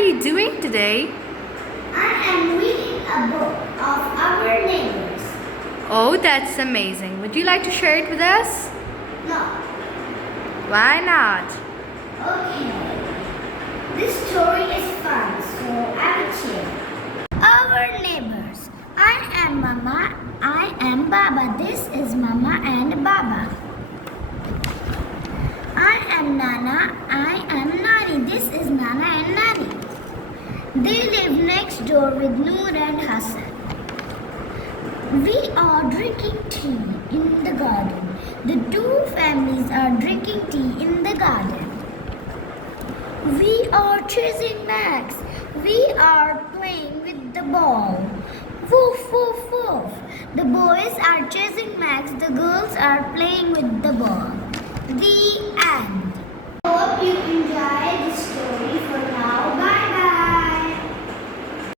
you doing today? I am reading a book of our neighbors. Oh, that's amazing. Would you like to share it with us? No. Why not? Okay. This story is fun, so I will share. Our neighbors. I am Mama. I am Baba. This is Mama and Baba. I am Nana. I am Nani. This is Nana and Nani. They live next door with Noor and Hassan. We are drinking tea in the garden. The two families are drinking tea in the garden. We are chasing Max. We are playing with the ball. Woof, woof, woof. The boys are chasing Max. The girls are playing with the ball. The end.